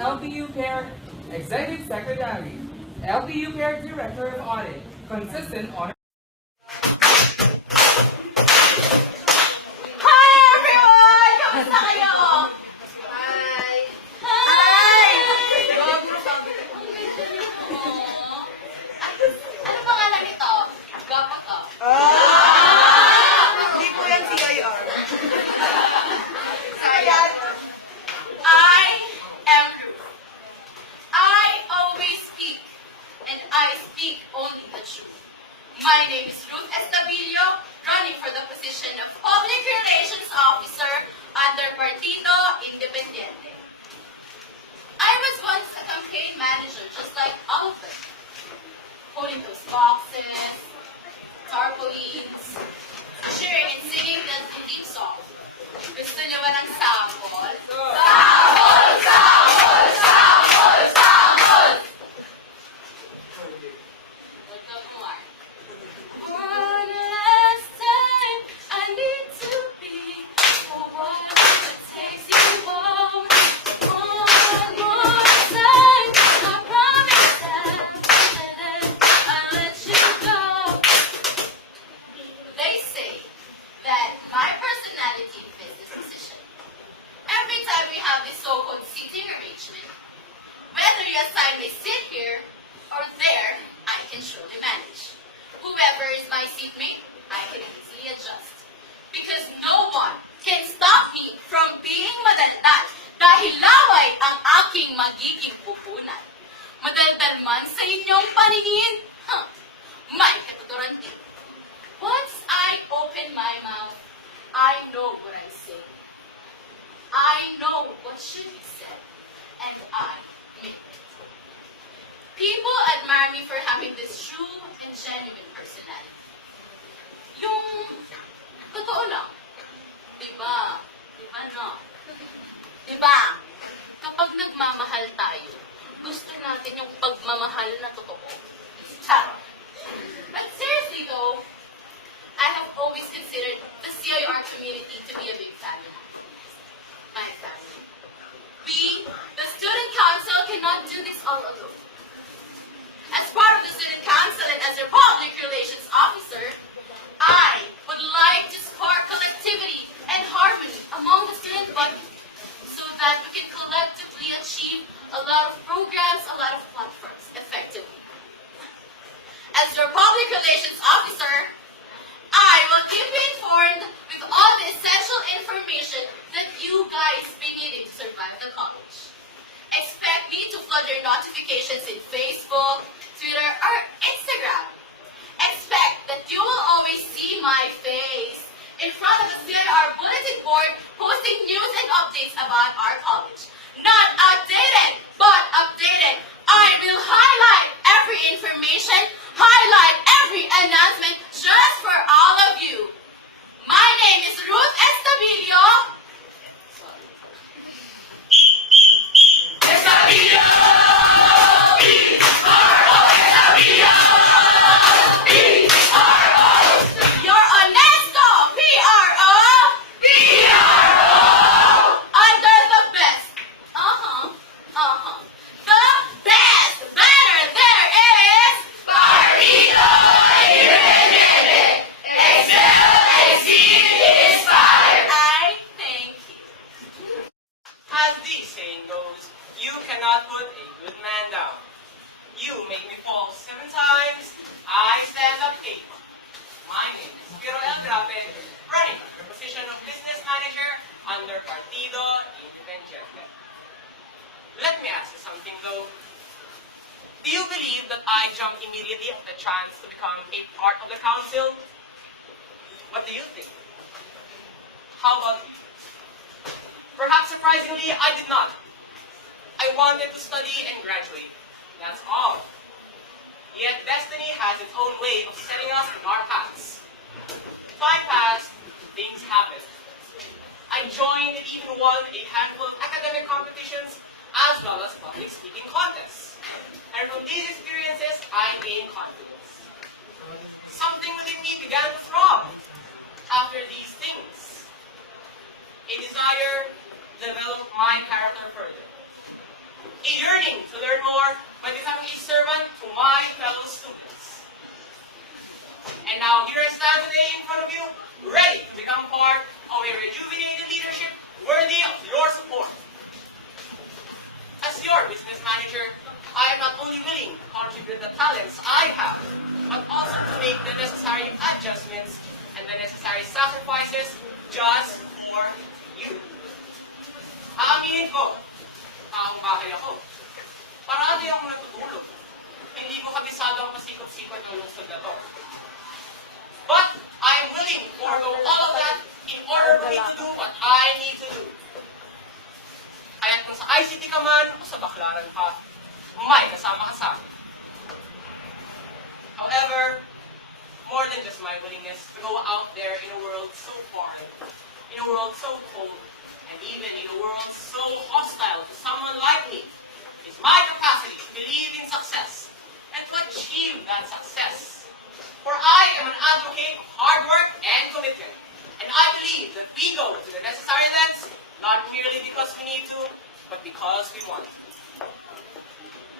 LTU Care Executive Secretary, LTU Care Director of Audit, consistent on. Hi everyone! Kamusta kayo? Hi! Hi! Ang ganda niyo po. Ano pangalan nito? Gapa ka? Hindi po yan CIR. Ayan. I am Ruth. I always speak, and I speak only the truth. My name is Ruth Estabillo, running for the position of Public Relations Officer under Partido, Independiente. I was once a campaign manager, just like all of them. Holding those boxes, tarpaulins, cheering and singing the theme song. Gusto niyo ba ng sample? Sample! Sample! Sample! Sample! Welcome more. One last time, I need to be for what it takes you home. One more time, I promise that I'll let you go. They say that my personality fits this position. Every time we have this so-called seating arrangement, whether you assign me sit here or there, I can surely manage. Whoever is my seatmate, I can easily adjust. Because no one can stop me from being madaldal dahil laway ang aking magiging pupunan. Madaldal man sa inyong paningin, may katuturan din. Once I open my mouth, I know what I say. I know what should be said, and I make it. People admire me for having this true and genuine personality. Yung totoo lang. Diba? Diba no? Diba? Kapag nagmamahal tayo, gusto natin yung pagmamahal na totoo. Charot. But seriously though, I have always considered the CIR community to be a big family. My family. We, the Student Council, cannot do this all alone. As part of the Student Council and as their Public Relations Officer, I would like to spark collectivity and harmony among the student body so that we can collectively achieve a lot of programs, a lot of platforms effectively. As your Public Relations Officer, I will keep you informed with all the essential information that you guys be needing to survive the college. Expect me to flood your notifications in Facebook, Twitter, or Instagram. Expect that you will always see my face in front of the CIR bulletin board posting news and updates about our college. Not outdated, but updated. I will highlight every information, highlight every announcement just for all of you. My name is Ruth Estabillo. Estabillo! Your honesto, PRO! Under the best. The best banner there is Partido Independiente. Excel, exceed, inspire. I thank you. As the saying goes, you cannot put a good man down. You make me fall 7 times, I stand up 8. My name is GRAPE, running for the position of Business Manager under Partido Independiente. Let me ask you something though. Do you believe that I jumped immediately at the chance to become a part of the council? What do you think? How about you? Perhaps surprisingly, I did not. I wanted to study and graduate. That's all. Yet destiny has its own way of setting us in our paths. Time passed, things happened. I joined and even won a handful of academic competitions as well as public speaking contests. And from these experiences, I gained confidence. Something within me began to throb after these things. A desire to develop my character further. a yearning to learn more by becoming a servant to my fellow students. And now here I stand today in front of you, ready to become part of a rejuvenated leadership worthy of your support. As your business manager, I am not only willing to contribute the talents I have, but also to make the necessary adjustments and the necessary sacrifices just for you. Aaminin ko, taong bahay ako. Parati akong natutulog. Hindi ko kabisado ang pasikot-sikot ng lungsod na to. But I am willing to forego all of that in order for me to do what I need to do. Kaya't kung sa ICT ka man o sa baklaran ka, may kasama ka sa akin. However, more than just my willingness to go out there in a world so foreign, in a world so cold, and even in a world so hostile to someone like me, is my capacity to believe in success and to achieve that success. For I am an advocate of hard work and commitment, and I believe that we go to the necessary lengths not merely because we need to, but because we want to.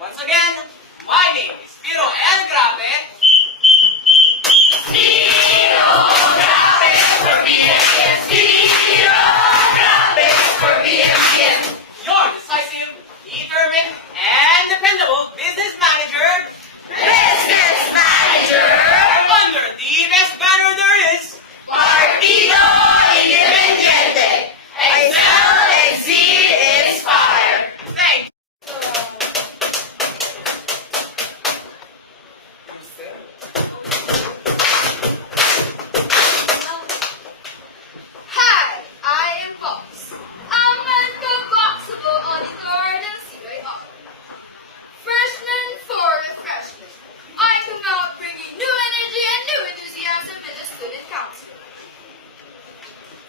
Once again, my name is Partido and GRAPE. Partido, GRAPE for BNPN. GRAPE for BNPN. Your decisive, determined, and dependable business manager. Business manager. Under the best banner there is. Partido Independiente. Excel, exceed, inspire. Thank you. Hi, I am Box. Ang magkaboxable auditor ng CIR. Freshman for refreshment. I come out bringing new energy and new enthusiasm in the student council.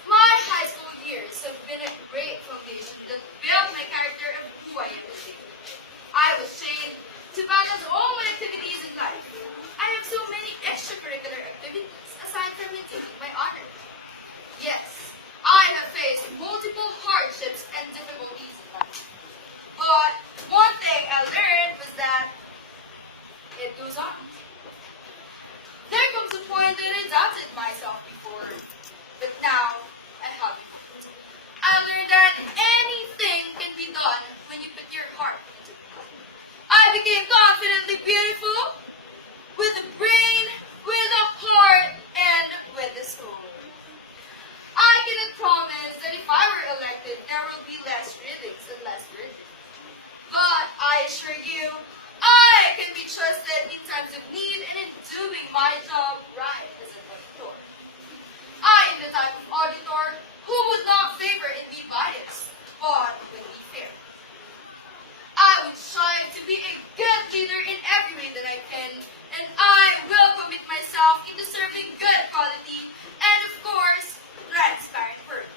My high school years have been a great foundation that built my character of who I am today. I was trained to balance all my activities in life. I have so many extracurricular activities aside from maintaining my honor. Yes, I have faced multiple hardships and difficulties in life. But one thing I learned was that it goes on. There comes a point that I doubted myself before, but now I haven't. I learned that anything can be done when you put your heart into it. I became confidently beautiful, with a brain, with a heart, and with a soul. I cannot promise that if I were elected, there will be less readings and less burdens. But I assure you, I can be trusted in times of need and in doing my job right as an auditor. I am the type of auditor who would not favor and be biased, but would be fair. I would strive to be a good leader in every way that I can, and I will commit myself into serving good quality and, of course, transparent work.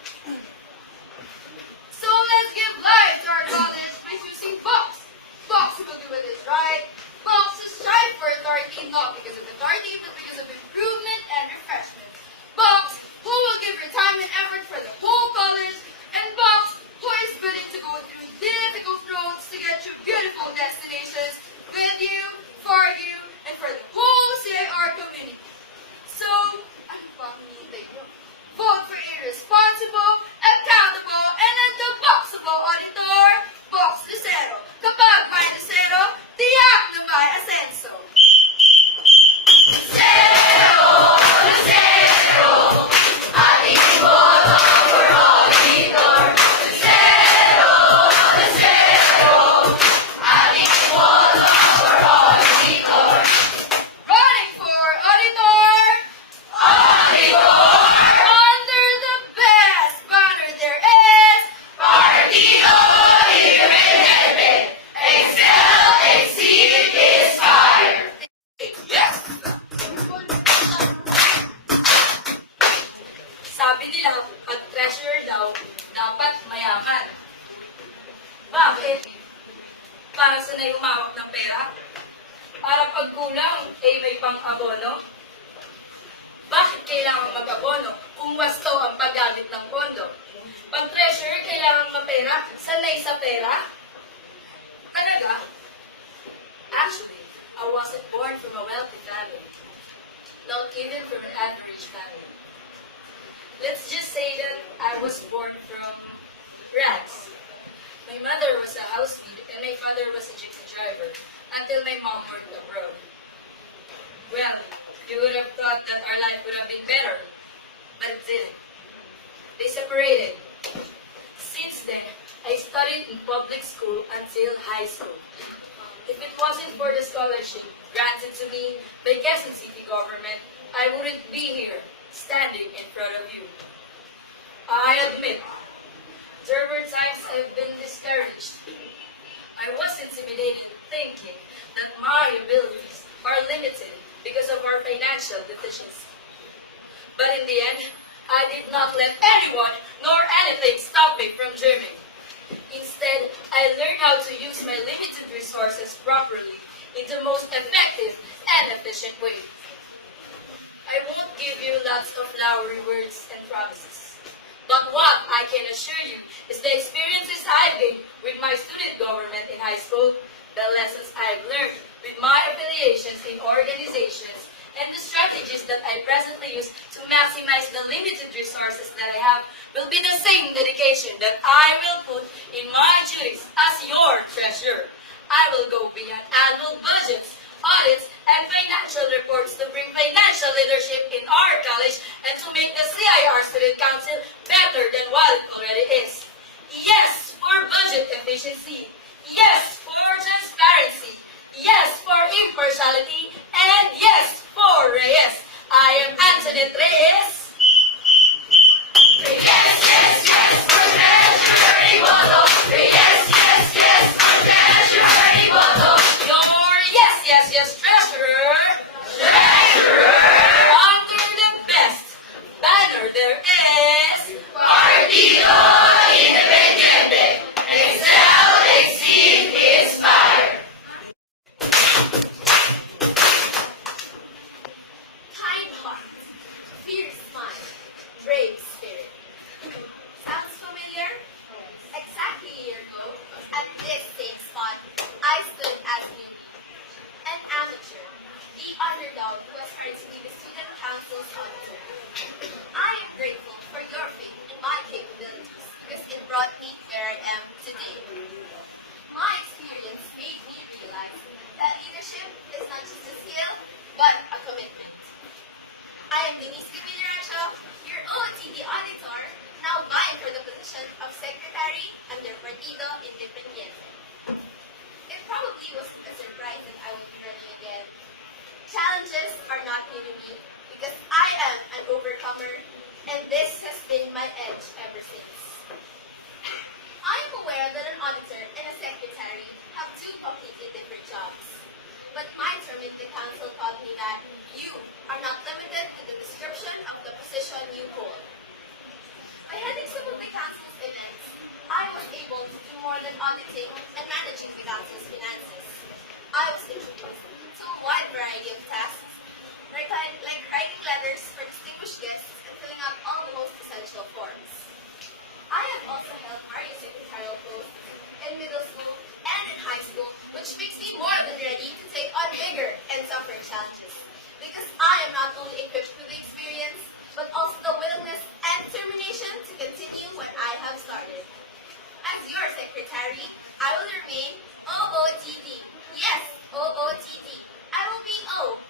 So let's give life to our college by choosing Box. Box who will do what is right. Box who strive for authority, not because of authority, but because of improvement and refreshment. Box who will give your time and effort for the whole college, and Box who is willing to go through difficult roads to get you beautiful destinations with you, for you, and for the whole CIR community. So, ano pa ang hinihintay nyo? Vote for a responsible, accountable, and unboxable auditor, Box LUCERO. Kapag may LUCERO, tiyak na may asenso. LUCERO! LUCERO! Ating boto for auditor. LUCERO! LUCERO! Ating boto for auditor. Running for auditor! Auditor! Under the best banner there is Partido Independiente. Excel, exceed, inspire. Yes! Sabi nila, pag treasurer daw, dapat mayaman. Bakit? Para sa humawak ng pera? Para pag kulang, may pang-abono? Bakit kailangan mag-abono kung wasto ang paggamit ng pondo? Pag treasurer, kailangan mapera, sanay sa pera? talaga? Actually, I wasn't born from a wealthy family. Not even from an average family. Let's just say that I was born from rags. My mother was a housemaid and my father was a jeepney driver until my mom worked abroad. Well, you would have thought that our life would have been better, but it didn't. They separated. Since then, I studied in public school until high school. If it wasn't for the scholarship granted to me by Quezon City government, I wouldn't be here, standing in front of you. I admit, there were times I've been discouraged. I was intimidated thinking that my abilities are limited because of our financial deficiency. But in the end, I did not let anyone nor anything stop me from dreaming. Instead, I learned how to use my limited resources properly in the most effective and efficient way. I won't give you lots of flowery words and promises. But what I can assure you is the experiences I've gained with my student government in high school, the lessons I've learned with my affiliations in organizations, and the strategies that I presently use to maximize the limited resources that I have will be the same dedication that I will put in my duties as your treasurer. I will go beyond annual budgets, audits, and financial reports to bring financial leadership in our college and to make the CIR Student Council better than what it already is. Yes, for budget efficiency. Yes, for transparency. Yes, for impartiality. And yes, for REYES. I am Antoinette Reyes. Yes, yes, yes, for treasurer Boto. Yes, yes, yes, for treasurer Boto. Your yes, treasurer. Treasurer Under the best banner there is Partido Independiente. Excel, exceed, inspire. Kind heart, fierce mind, brave spirit. Sounds familiar? Exactly a year ago, at this same spot, I stood as newbie, an amateur, the underdog who has earned to be the student council's auditor. I am grateful for your faith in my capabilities because it brought me where I am today. My experience made me realize that leadership is not just a skill, but a commitment. I am Denise Camilo, your OOTD auditor, now vying for the position of secretary under Partido Independiente. It probably wasn't a surprise that I would be running again. Challenges are not new to me because I am an overcomer, and this has been my edge ever since. I am aware that an auditor and a secretary have two completely different jobs. But my term in the council taught me that you are not limited to the description of the position you hold. By heading some of the council's events, I was able to do more than auditing and managing the council's finances. I was introduced to a wide variety of tasks, like writing letters for distinguished guests and filling out all the most essential forms. I have also held various secretarial posts in middle school and in high school, which makes me more than ready to take on bigger and tougher challenges. Because I am not only equipped with the experience, but also the willingness and determination to continue what I have started. As your secretary, I will remain OOTD. Yes, OOTD. I will be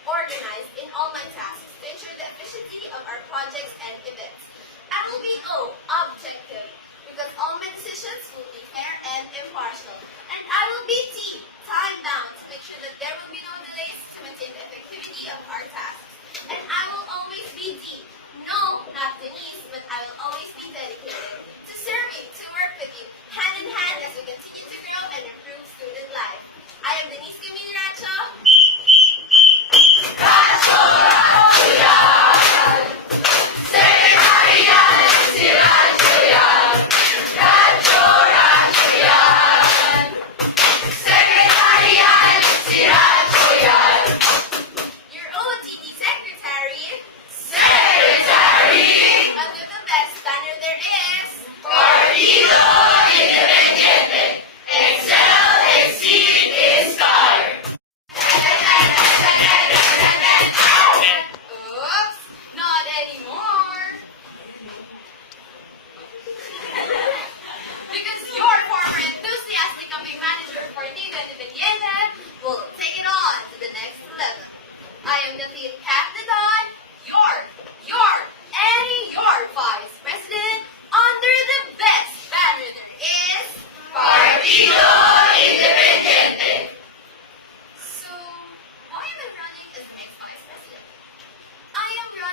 organized in all my tasks to ensure the efficiency of our projects and events. I will be objective, because all my decisions will be fair and impartial. And I will be T, time-bound, to make sure that there will be no delays to maintain the effectivity of our tasks. And I will always be D, no, not Denise, but I will always be dedicated to serving, to work with you, hand in hand as we continue to grow and improve student life. I am Denise Camilo Racho. Racho, Racho, yan! Secretary yan, si Racho yan! Racho, Racho yan! Secretary yan, si Racho yan! Your OOTD secretary. Secretary! Under the best banner there is Partido Independiente. Excel, exceed,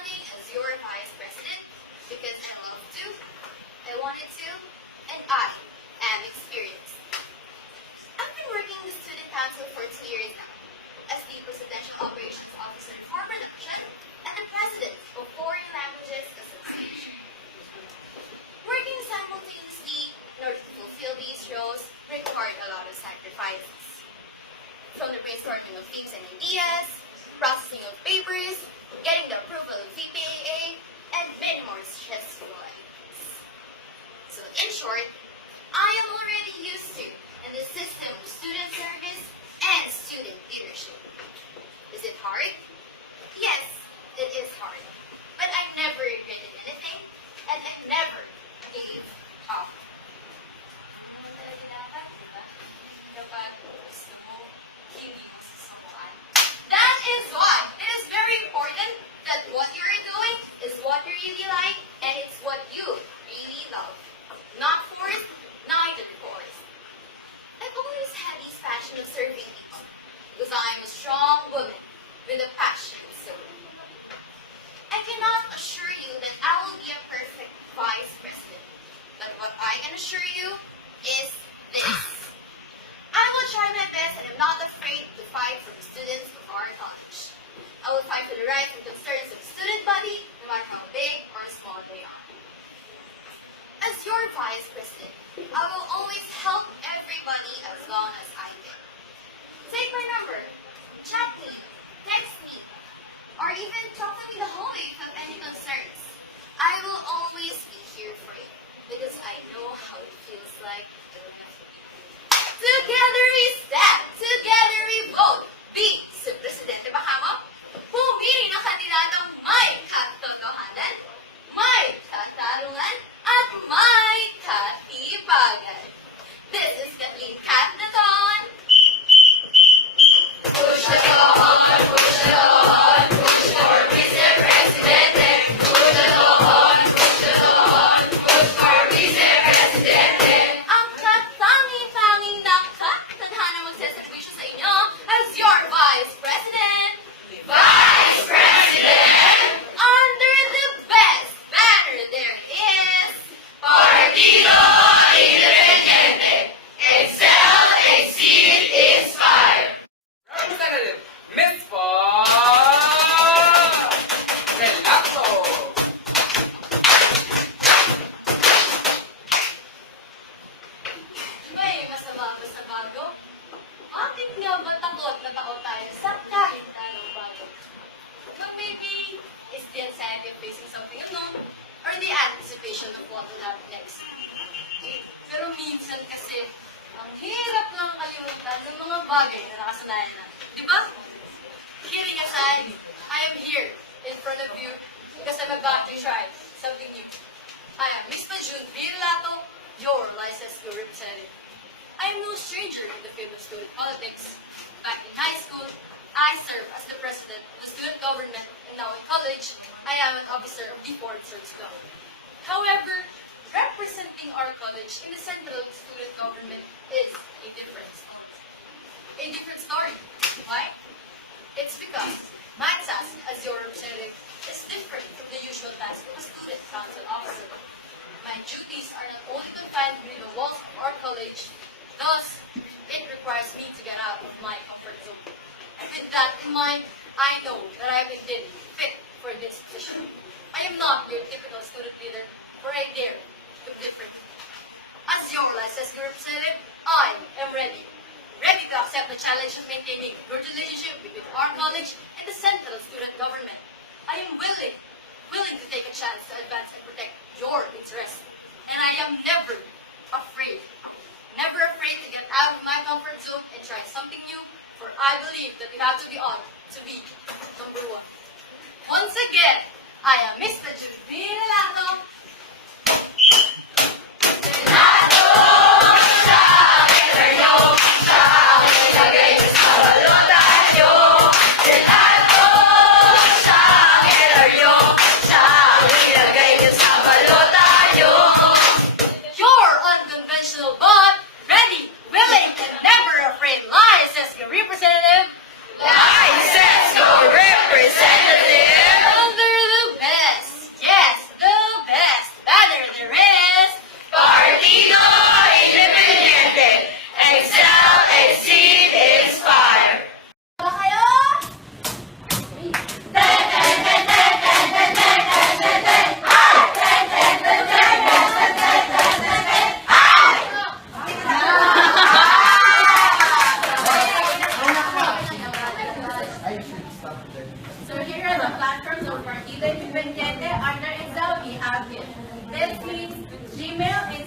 running as your vice president because I love to, I wanted to, and I am experienced. I've been working in the student council for 2 years now as the Presidential Operations Officer for Production and the President of Foreign Languages Association. Working simultaneously in order to fulfill these roles required a lot of sacrifices. From the brainstorming of themes and ideas, processing of papers, getting the approval of VPAA, and many more stressful items. So in short, I am already used to in the system of student service and student leadership. Is it hard? Yes, it is hard. But I never regretted anything, and I never gave up. Kapag gusto mo, hindi mo susubukan. That is why it is very important that what you are doing is what you really like, and it's what you really love. Not forced, neither forced. I've always had this passion of serving people because I am a strong woman with a passion of serving. I cannot assure you that I will be a perfect vice president, but what I can assure you is this. I will try my best and I'm not afraid to fight for the students of our college. I will fight for the rights and concerns of the student body, no matter how big or small they are. As your vice president, I will always help everybody as long as I can. Take my number, chat me, text me, or even talk to me the whole way if you have any concerns. I will always be here for you because I know how it feels like to have you. Together we stand, together we vote. Be si Presidente Bahama, pumili ng kandidatong may katotohanan, may katarungan, at may katibagan. This is Kathleen DATO-ON. Push the on, push the on, push for Vice Presidente. Push the on, push the on, push for Vice Presidente. Ang katanging-tanging nakatadhana magseservisyo sa inyo as your Vice President. Vice President! Under the best banner there is Partido Independiente. Excel, exceed, inspire. Representative Ms. RELATO. May masama ba sa bago? Ating nga ba takot na tao tayo sa kahit anong bago? But maybe it's the anxiety of facing something unknown or the anticipation of what will happen next. Pero minsan kasi, ang hirap lang kalimutan ng mga bagay na nakasanayan na. Di ba? Kidding aside, I am here in front of you because I'm about to try something new. I am Ms. RELATO, your LYCESGO representative. I am no stranger in the field of student politics. Back in high school, I served as the president of the student government, and now in college, I am an officer of the Foreign Service Club. However, representing our college in the central student government is a different story. A different story. Why? It's because my task as your representative is different from the usual task of a student council officer. My duties are not only confined within the walls of our college, thus, it requires me to get out of my comfort zone. With that in mind, I know that I am indeed fit for this position. I am not your typical student leader, for I dare to be different. As your LYCESGO representative, I am ready. Ready to accept the challenge of maintaining a good relationship between our college and the central student government. I am willing to take a chance to advance and protect your interests. And I am never afraid to get out of my comfort zone and try something new, for I believe that you have to be on to be number one. Once again, I am Ms. RELATO. Your unconventional but ready, willing, and never afraid LYCESGO representative. LYCESGO representative. Under the Independiente under Excel we have here. This means Gmail,